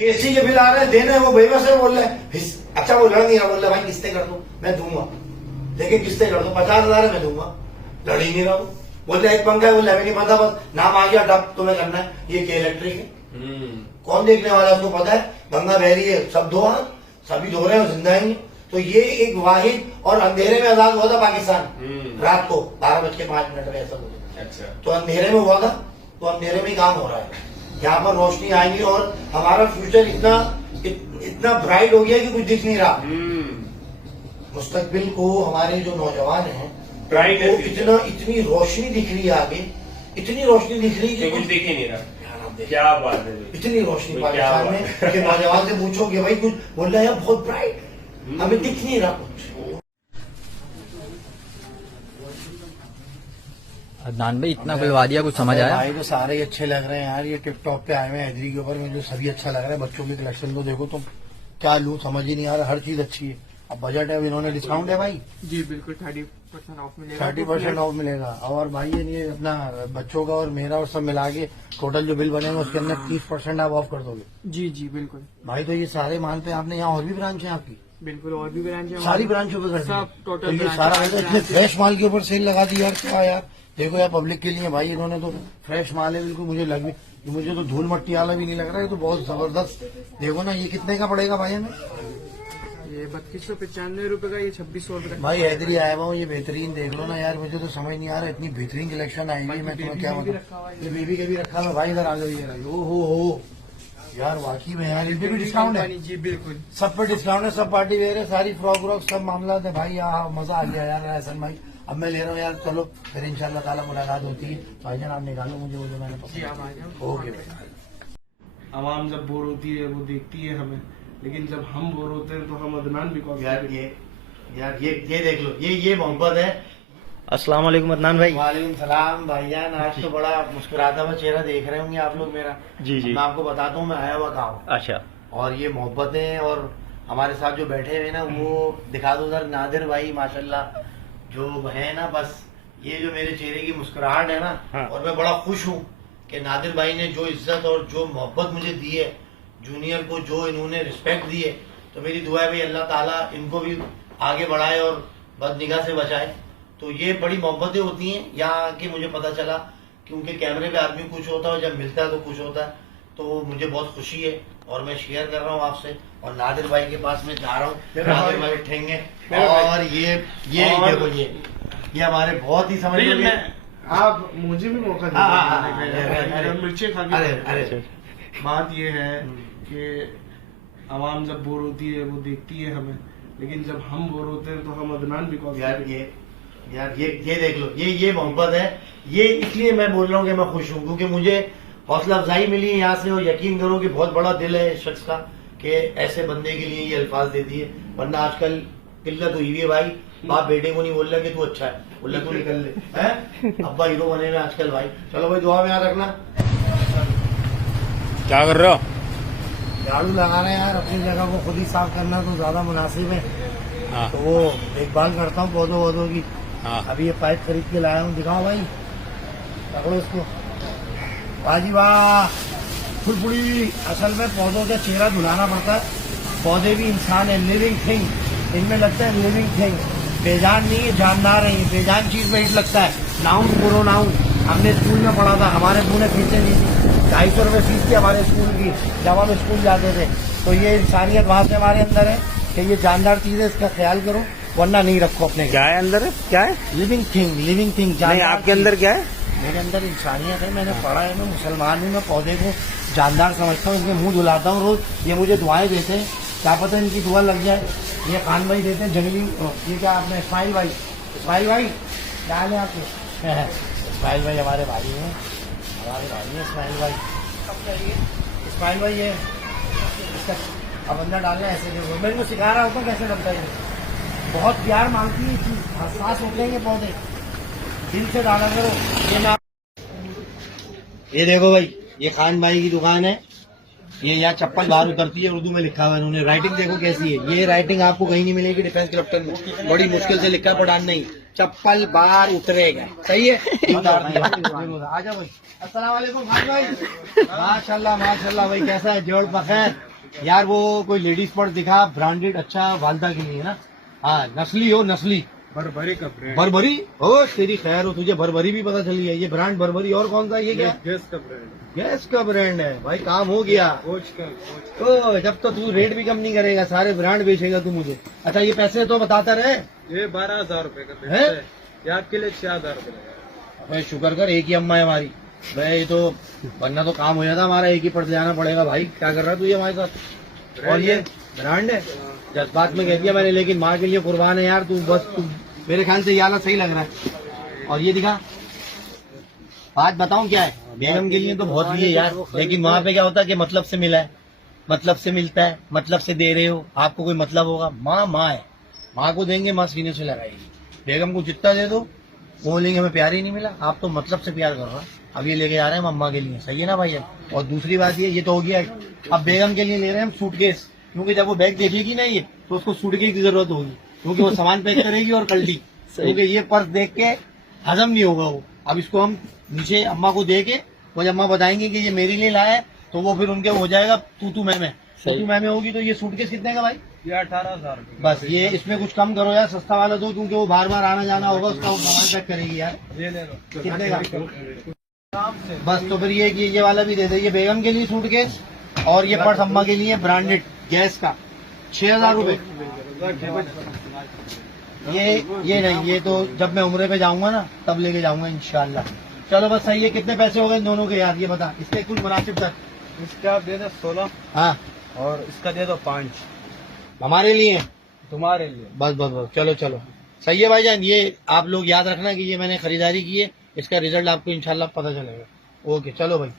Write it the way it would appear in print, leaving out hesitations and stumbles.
केसी के बिल आ रहे हैं देने, वो बेबस है, बोल रहे हैं अच्छा वो लड़ नहीं रहा, बोल रहा भाई किस्तें कर दो, मैं दूंगा, लेकिन किस्तें कर दो, 50,000 है मैं दूंगा, लड़ ही नहीं रहा हूँ। बोल रहे एक पंखा है, बोल रहा हमें नहीं पता, बस नाम आ गया डब तुम्हें करना है, ये के इलेक्ट्रिक है, कौन देखने वाला है, उसको पता है गंगा बह रही है, सब धो हाथ, सभी धो रहे हैं, जिंदा ही। तो ये एक वाहिद, और अंधेरे में आजाद हुआ था पाकिस्तान रात को 12:05 में ऐसा बोला। अच्छा, तो अंधेरे में हुआ था, तो अंधेरे में ही काम हो रहा है, यहाँ पर रोशनी आएगी और हमारा फ्यूचर इतना ब्राइट हो गया कि कुछ दिख नहीं रहा। मुस्तकबिल को हमारे जो नौजवान हैं ब्राइट वो इतनी रोशनी दिख रही है आगे, इतनी रोशनी दिख रही है कि कुछ दिख ही नहीं रहा। यार आप देखिए, क्या बात है, इतनी रोशनी पाकिस्तान में कि नौजवान से पूछोगे भाई कुछ, बोल रहा है यार बहुत ब्राइट, हमें दिख नहीं रहा कुछ। अदनान भाई इतना बुलवा दिया, कुछ समझ आया? भाई तो सारे ही अच्छे लग रहे हैं यार, ये टिकटॉक पे आए हुए हैं हैदरी के ऊपर, मुझे सभी अच्छा लग रहा है। बच्चों की कलेक्शन तो देखो तुम, क्या लूं समझ ही नहीं आ रहा, हर चीज अच्छी है। अब बजट है, इन्होंने डिस्काउंट है भाई, जी बिल्कुल 30% ऑफ मिलेगा। 30% ऑफ मिलेगा। और भाई ये अपना बच्चों का और मेरा और सब मिला के टोटल जो बिल बनेगा उसके अंदर 30% आप ऑफ कर दोगे। जी जी बिल्कुल भाई तो ये सारे माल पे आपने, यहाँ और भी ब्रांच है आपकी? बिल्कुल, और भी ब्रांच है सारी ब्रांचों पे कर दी? सब टोटल तो ये ब्रांच सारा है। इतने फ्रेश माल के ऊपर सेल लगा दी यार, क्या यार। देखो यार पब्लिक के लिए भाई इन्होंने तो फ्रेश माल है बिल्कुल, मुझे तो धूल मट्टी वाला भी नहीं लग रहा है, ये तो बहुत जबरदस्त। देखो ना ये कितने का पड़ेगा भाई हमें? ये 3295 रुपए का, ये 2600 रुपए का। भाई हैदरी आया हुआ हूँ, ये बेहतरीन देख लो ना यार, मुझे तो समझ नहीं आ रहा, इतनी बेहतरीन कलेक्शन आई हुई, मैं तुम्हें क्या बताऊं। ये बेबी के भी रखा है भाई, इधर आ जाइए। ओ हो यार वाकई में यार, इनपे भी डिस्काउंट है? जी बिल्कुल, सब पे डिस्काउंट है, सब पार्टी वेयर है, सारी फ्रॉक व्रॉक सब मामला है भाई। यहाँ मजा आ गया यार हसन भाई, अब मैं ले रहा हूँ यार, चलो फिर इंशाल्लाह ताला मुलाकात होती है। भाईजान आप निकालो मुझे वो जो मैंने जी आप पसंद। आ जाओ। ओके भाई। आवाम जब बोर होती है वो देखती है हमें, लेकिन जब हम बोर होते हैं तो हम अदनान भी कॉल यार ये देख लो, ये मोहब्बत है। अस्सलाम वालेकुम अदनान भाई। वालेकुम सलाम भाईजान, आज तो बड़ा मुस्कुराता हुआ चेहरा देख रहे होंगे आप लोग मेरा। जी जी। मैं आपको बताता हूँ मैं आया हुआ कहाँ हूँ, अच्छा, और ये मोहब्बतें, और हमारे साथ जो बैठे हुए ना वो दिखा दो उधर, नादिर भाई माशाल्लाह जो है ना, बस ये जो मेरे चेहरे की मुस्कुराहट है ना, हाँ। और मैं बड़ा खुश हूँ कि नादिर भाई ने जो इज्जत और जो मोहब्बत मुझे दी है, जूनियर को जो इन्होंने रिस्पेक्ट दी है, तो मेरी दुआ है भाई अल्लाह ताला इनको भी आगे बढ़ाए और बदनिगाह से बचाए। तो ये बड़ी मोहब्बतें होती हैं यहाँ के, मुझे पता चला, क्योंकि कैमरे पे आदमी खुश होता है, जब मिलता है तो खुश होता है, तो मुझे बहुत खुशी है और मैं शेयर कर रहा हूँ आपसे। और नादिर भाई के पास मैं जा रहा हूँ, नादिर भाई उठेंगे, और ये देखो ये हमारे बहुत ही समझ लो कि- आप मुझे भी मौका अरे, मिर्ची खा अरे के। अरे बात ये है कि आवाम जब बोर होती है वो देखती है हमें, लेकिन जब हम बोर होते हैं तो हम अदनान भी कॉल यार ये देख लो, ये मोहब्बत है। ये इसलिए मैं बोल रहा हूँ कि मैं खुश हूँ, क्योंकि मुझे हौसला अफजाई मिली है यहाँ से, और यकीन करो कि बहुत बड़ा दिल है इस शख्स का कि ऐसे बंदे के लिए ये अल्फाज दे दिए, वरना आजकल किल्लत हुई है भाई। बाप बेटे को नहीं बोल रहा कि तू अच्छा है, बोल रहा तू निकल ले, हैं? अब्बा हीरो बने हुए आजकल भाई। चलो भाई दुआ में याद रखना। क्या कर रहे हो? झाड़ू लगा रहे हैं यार, अपनी जगह को खुद ही साफ करना तो ज्यादा मुनासिब है। हाँ। तो वो देखभाल करता हूँ पौधों वौधों की। हाँ। अभी ये पाइप खरीद के लाया हूँ, दिखाओ भाई, पकड़ो इसको। बाजी वाह, फुलफुली। असल में पौधों का चेहरा धुलाना पड़ता है, पौधे भी इंसान है, लिविंग थिंग, इनमें लगता है लिविंग थिंग, बेजान नहीं है, जानदार है। बेजान चीज में हिट लगता है, नाउन प्रो नाउन। हमने स्कूल में पढ़ा था, हमारे पूरे फीसें दी थी, 250 रुपये फीस थी हमारे स्कूल की जब हम स्कूल जाते थे। तो ये इंसानियत वहाँ से हमारे अंदर है कि ये जानदार चीज है, इसका ख्याल करो, वरना नहीं रखो अपने। क्या है अंदर? क्या है? Living thing. नहीं, आपके अंदर क्या है? मेरे अंदर इंसानियत है, मैंने पढ़ा है, मैं मुसलमान हूँ, मैं पौधे को जानदार समझता हूँ, इनके मुंह धुलाता हूँ रोज। ये मुझे दुआएं देते हैं, क्या पता इनकी दुआ लग जाए। ये खान भाई देते हैं जंगली, ये क्या आपने इस्माइल भाई क्या हाल है आपके? इस्माइल भाई हमारे भाई हैं, इस्माइल भाई ये इसका अब अंदर डालना ऐसे देखो, मैं इनको सिखा रहा होता कैसे लगता है। बहुत प्यार मांगती है चीज, हसास होते हैं ये पौधे, दिल से डाला करो। ये देखो भाई, ये खान भाई की दुकान है, ये यहाँ चप्पल बाहर उतरती है, उर्दू में लिखा हुआ है इन्होंने। राइटिंग देखो कैसी है, ये राइटिंग आपको कहीं नहीं मिलेगी डिफेंस क्लप्टन में, बड़ी मुश्किल से लिखा पढ़ान नहीं, चप्पल बाहर उतरेगा, सही है। आ जाओ भाई। अस्सलाम वालेकुम खान भाई। माशाल्लाह भाई, कैसा है? जोड़ बखैर। यार वो कोई लेडीज पर्स दिखा, ब्रांडेड अच्छा वालदा के लिए ना। हाँ नस्ली हो, नस्ली। बरबरी का ब्रांड, बरबरी, ओ तेरी खैर हो, तुझे बरबरी भी पता चली है। ये ब्रांड बरबरी, और कौन सा ये क्या? गैस का ब्रांड, गैस का ब्रांड है भाई, काम हो गया। कोच का। ओ जब तो तू रेट भी कम नहीं करेगा, सारे ब्रांड बेचेगा तू मुझे। अच्छा ये पैसे तो बताता रहे। ये 12,000 रुपए का है? ये आपके लिए 6,000 रुपए लगेगा। भाई शुक्र कर एक ही अम्मा है हमारी भाई, ये तो वरना तो काम हो जाता हमारा, एक ही पर्स जाना पड़ेगा भाई। क्या कर रहा है तू ये हमारे साथ? और ये ब्रांड है, जज्बात में कह दिया मैंने, लेकिन माँ के लिए कुर्बान है यार तू। बस तू मेरे ख्याल से ये वाला सही लग रहा है। और ये दिखा, बात बताऊं क्या है, बेगम के लिए तो बहुत लिए यार, लेकिन वहाँ पे क्या होता है कि मतलब से मिला है, मतलब से मिलता है, मतलब से दे रहे हो, आपको कोई मतलब होगा। माँ माँ है, माँ को देंगे माँ सीने से लगाएगी। बेगम को जितना दे दो वो बोलेंगे हमें प्यार ही नहीं मिला। आप तो मतलब से प्यार कर रहा। अब ये लेके जा रहे हैं मम्मा के लिए, सही है ना भाई? और दूसरी बात ये तो हो गया, अब बेगम के लिए ले रहे हैं हम सूटकेस, क्योंकि जब वो बैग देखेगी ना ये, तो उसको सूटकेस की जरूरत होगी, क्योंकि वो सामान पैक करेगी और कल्टी, क्योंकि ये पर्स देख के हजम नहीं होगा वो। अब इसको हम नीचे अम्मा को दे के, वो जब अम्मा बताएंगे कि ये मेरे लिए लाया है, तो वो फिर उनके हो जाएगा तू मैं होगी। तो ये सूटकेस कितने का भाई? ये 18,000 रुपए। बस ये इसमें कुछ कम करो यार, सस्ता वाला दो, क्योंकि वो बार बार आना जाना होगा, उसका वो सामान पैक करेगी यार। ये ले लो। कितने का? बस तो फिर ये वाला भी दे दे, ये बेगम के लिए सूटकेस, और ये पर्स अम्मा के लिए ब्रांडेड गैस का 6,000 रुपए। ये नहीं, ये तो जब मैं उम्रे पे जाऊंगा ना तब लेके जाऊंगा इंशाल्लाह। चलो बस सही है। कितने पैसे हो गए दोनों के यार, ये बता, इसके कुछ मुनासिब तक। इसका आप दे दो 16 हाँ और इसका दे दो 5 हमारे लिए, तुम्हारे लिए। बस चलो सही है भाईजान। ये आप लोग याद रखना कि ये मैंने खरीदारी की है, इसका रिजल्ट आपको इंशाल्लाह पता चलेगा। ओके चलो भाई।